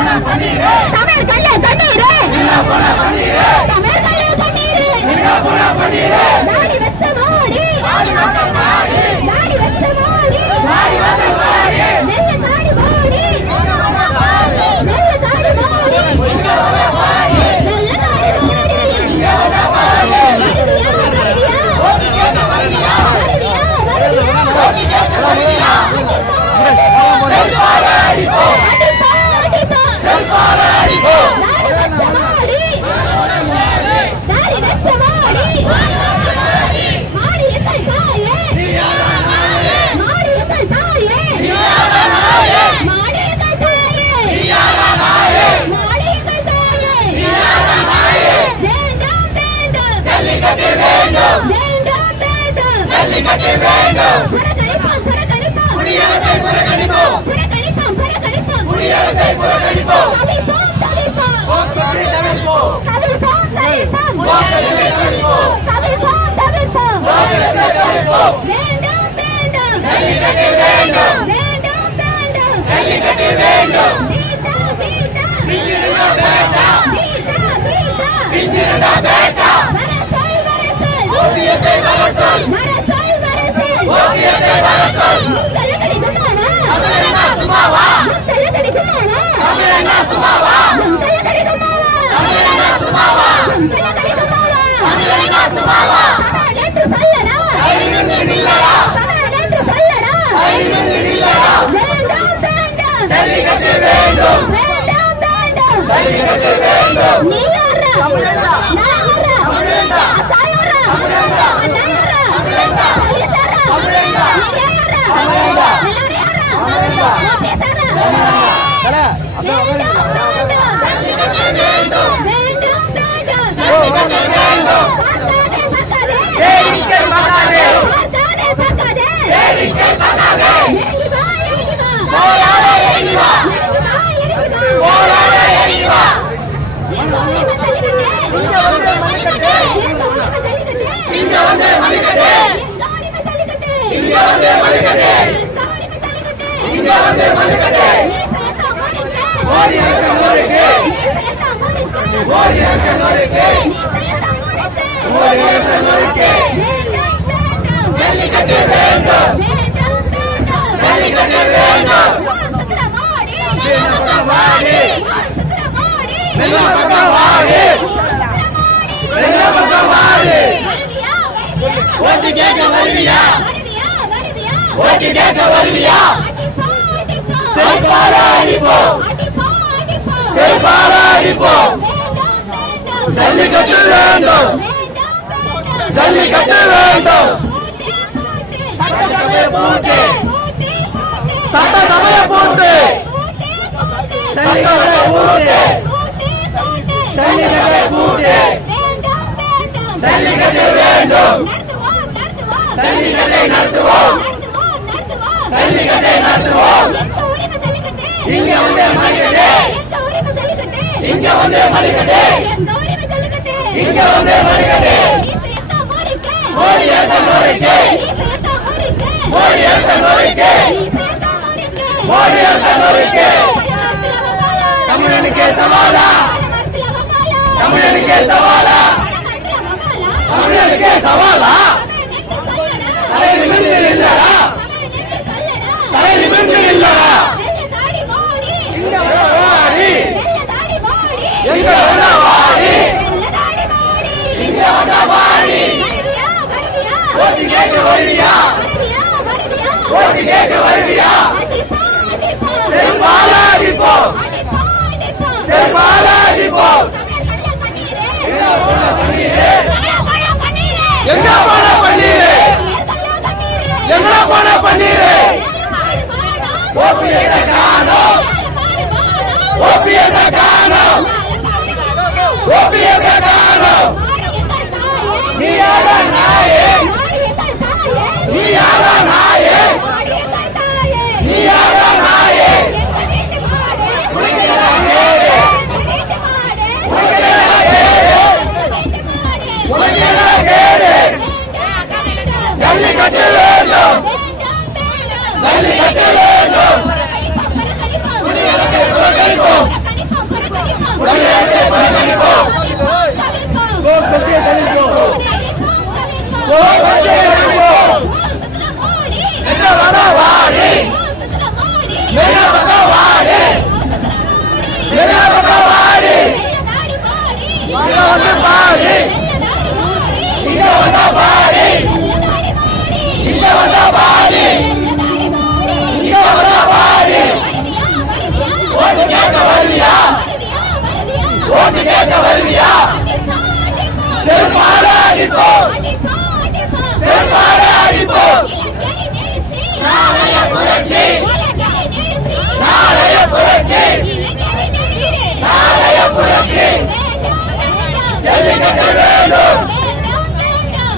தமிழ் கல்ல கண்ணீர் தமிழ் கல்ல கண்ணீர் நாடி வெச்ச மாடி நாடி வெச்ச மாடி நெல்ல சாடி மாடி நெல்ல சாடி மாடி ஜல்லிக்கட்டு வேண்டும். குடியரசை புறக்கணிப்போம். அடிப்போம் நாளைய புரட்சி நாளைய புரட்சி நாளைய புரட்சி ஜல்லிக்கட்டு வேண்டும்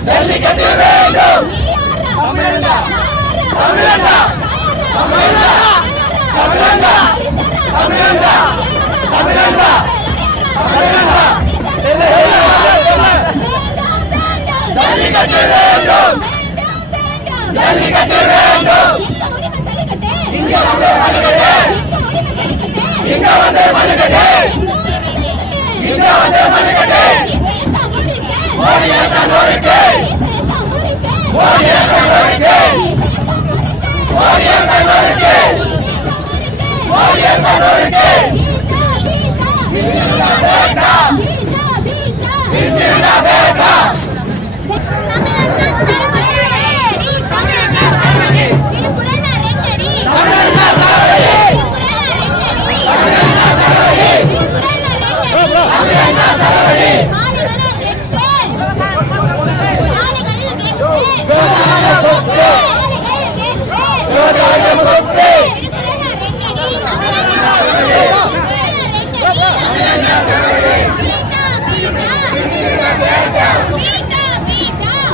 ஜல்லிக்கட்டு வேண்டும் தமிழண்டா தமிழண்டா தமிழண்டா தமிழண்டா தமிழண்டா தமிழண்டா தமிழண்டா ஜல்லிக்கட்டு வேண்டும் ஜல்லிக்கட்டு வேண்டும் இங்க வந்து மல்லுக்கட்டு இங்க வந்து மல்லுக்கட்டு இங்க வந்து மல்லுக்கட்டு மோடி அரசாங்க நோருக்கு மோடி அரசாங்க நோருக்கு மோடி அரசாங்க நோருக்கு மோடி அரசாங்க நோருக்கு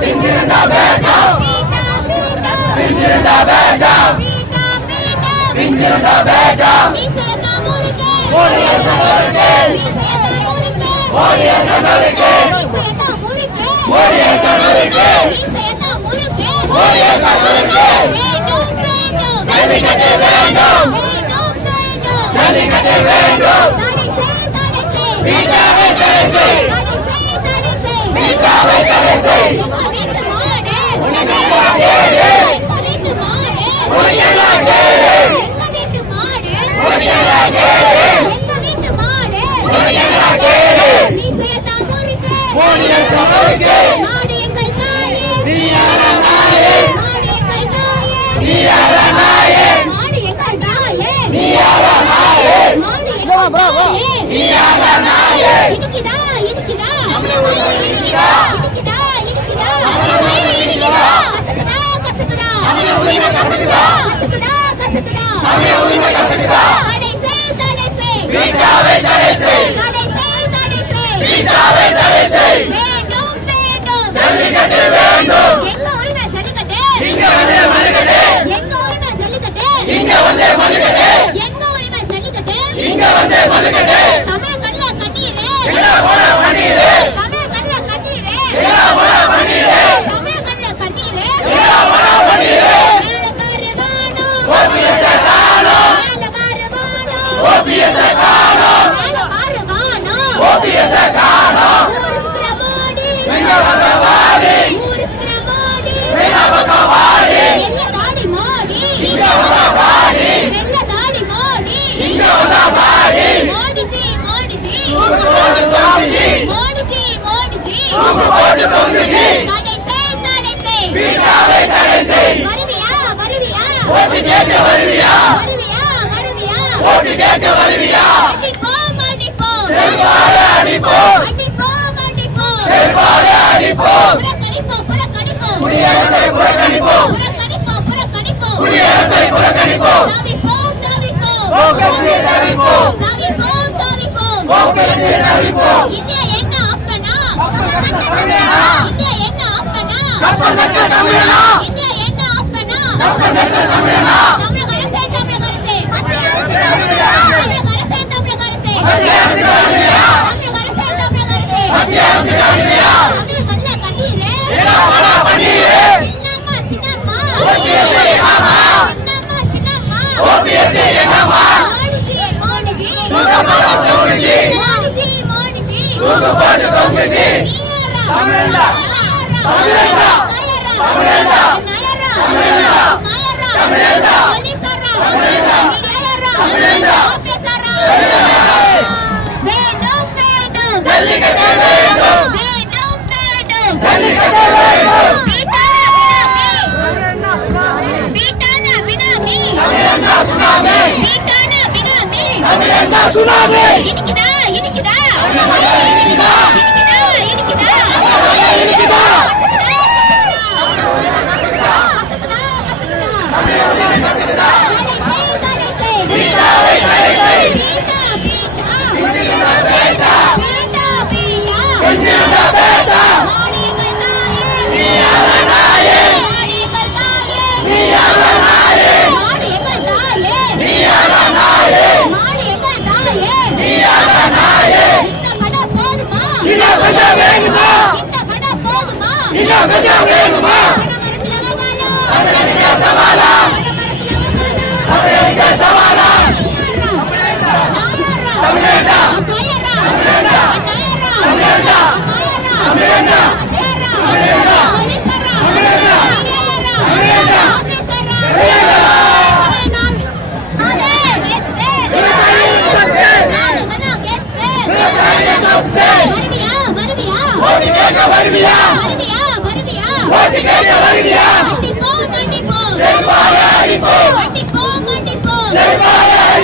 பிஞ்சிருந்தா பேட்டா பிஞ்சிருந்தா பேட்டா பிஞ்சிருந்தா பேட்டா மோடி அரசாங்க நோருக்கு மோடி அரசாங்க நோருக்கு மோடி அரசாங்க நோருக்கு மோடி அரசாங்க நோருக்கு ஜல்லிக்கட்டு வேண்டும் ஜல்லிக்கட்டு வேண்டும் மீட்டாவை தடை செய் மீட்டாவை தடை செய் ஜல்லிக்கட்டு வேண்டும் இங்க வந்து மல்லுக்கட்டு இங்க வந்து மல்லுக்கட்டு இங்க வந்து மல்லுக்கட்டு எங்கடா போன பன்னீரு எங்கடா போன பன்னீரு எங்கடா போன பன்னீரு ஓபிஎஸ் காணோம் ஓபிஎஸ் காணோம் ஓபிஎஸ் காணோம் எங்க வந்த வாடி எங்க வந்த வாடி இங்க வந்த வாடி இங்க வந்த வாடி தூக்கு போட்டு தொங்குச்சி தூக்கு போட்டு தொங்குச்சி மீட்டாவை தடை செய் ஓட்டு கேட்க வருவியா ஓட்டு கேட்க வருவியா செல்வாறு அடிப்போம் செல்வாறு அடிப்போம் குடியரசை புறக்கணிப்போம் குடியரசை புறக்கணிப்போம் ஓபிஎஸ்ஐ தவிர்ப்போம் ஓபிஎஸ்ஐ தவிர்ப்போம் இந்தியா என்ன அப்பனா கப்பந்தட்ட தமிழனா இந்தியா என்ன அப்பனா கப்பந்தட்ட தமிழனா தமிழக அரசே மத்திய அரசே மத்திய அரசு அடிமையா மத்திய அரசு அடிமையா எங்கடா போன பன்னீரு ஓபிஎஸ்ஐ என்னமா ஓபிஎஸ்ஐ என்னமா தூக்கு போட்டு தொங்குச்சி தூக்கு போட்டு தொங்குச்சி தமிழண்டா தமிழண்டா தமிழண்டா தமிழண்டா தமிழண்டா தமிழண்டா தமிழண்டா ஜல்லிக்கட்டு வேண்டும் ஜல்லிக்கட்டு வேண்டும் தமிழண்டா சுனாமி தமிழண்டா சுனாமி இனிக்குதா இனிக்குதா இனிக்குதா இனிக்குதா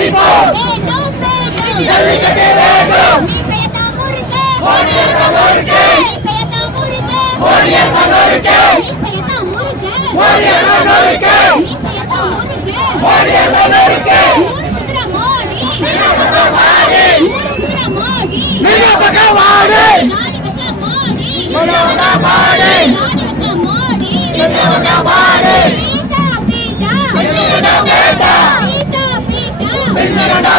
கண்டிப்போம். வேண்டும் வேண்டும் ஜல்லிக்கட்டு வேண்டும். மீசையத்தான் முறுக்கு மோடி அரசு முறுக்கு. மீசையத்தான் முறுக்கு மோடி அரசு முறுக்கு. மீசையத்தான் முறுக்கு மோடி அரசு முறுக்கு. மீசையத்தான் முறுக்கு மோடி அரசு முறுக்கு. முறுக்குற மோடி வாடி. முறுக்குற மோடி மிக பக்கம் வாடி. நாடி வச்ச மோடி மிக வாடி. நாடி வச்ச மோடி மிக வாடி. பீட்டா பீட்டா மிக வேட்டா. பீட்டா பீட்டா மிக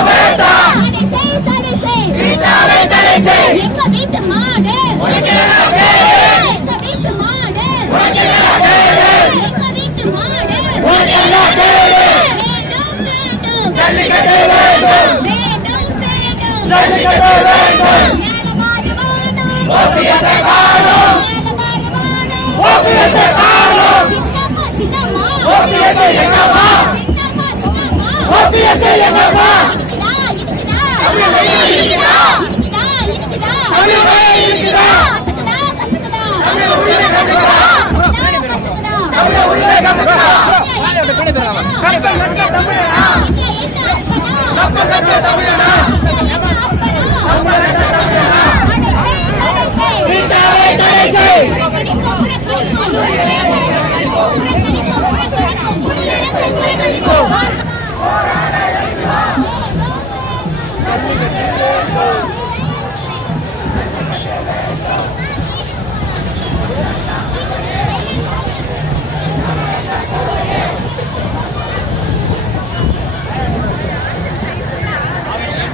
வேட்டா. தடை செய் வீட்டாவை தடை செய். எங்க வீட்டு மாடு உனக்கு என்ன கேடு? எங்க வீட்டு மாடு உனக்கு என்ன கேடு? எங்க வீட்டு மாடு உனக்கு என்ன கேடு? வேண்டும் வேண்டும் ஜல்லிக்கட்டு வேண்டும். வேண்டும் வேண்டும் ஜல்லிக்கட்டு வேண்டும். மேல மாறு வானம் ஓபிஎஸ் காணும். மேல மாறு வானம் ஓபிஎஸ் காணும். சின்னம்மா ஓபிஎஸ் எங்கம்மா? சின்னம்மா சின்னம்மா ஓபிஎஸ் எங்கம்மா? இருக்குதா இருக்குதா தமிழ் இருக்குதா? இருக்குதா இருக்குதா தமிழ் இருக்குதா? கசக்குதா கசக்குதா தமிழ் உயிரை கசக்குதா? கசக்குதா தமிழ் உயிரை கசக்குதா? கசக்குதா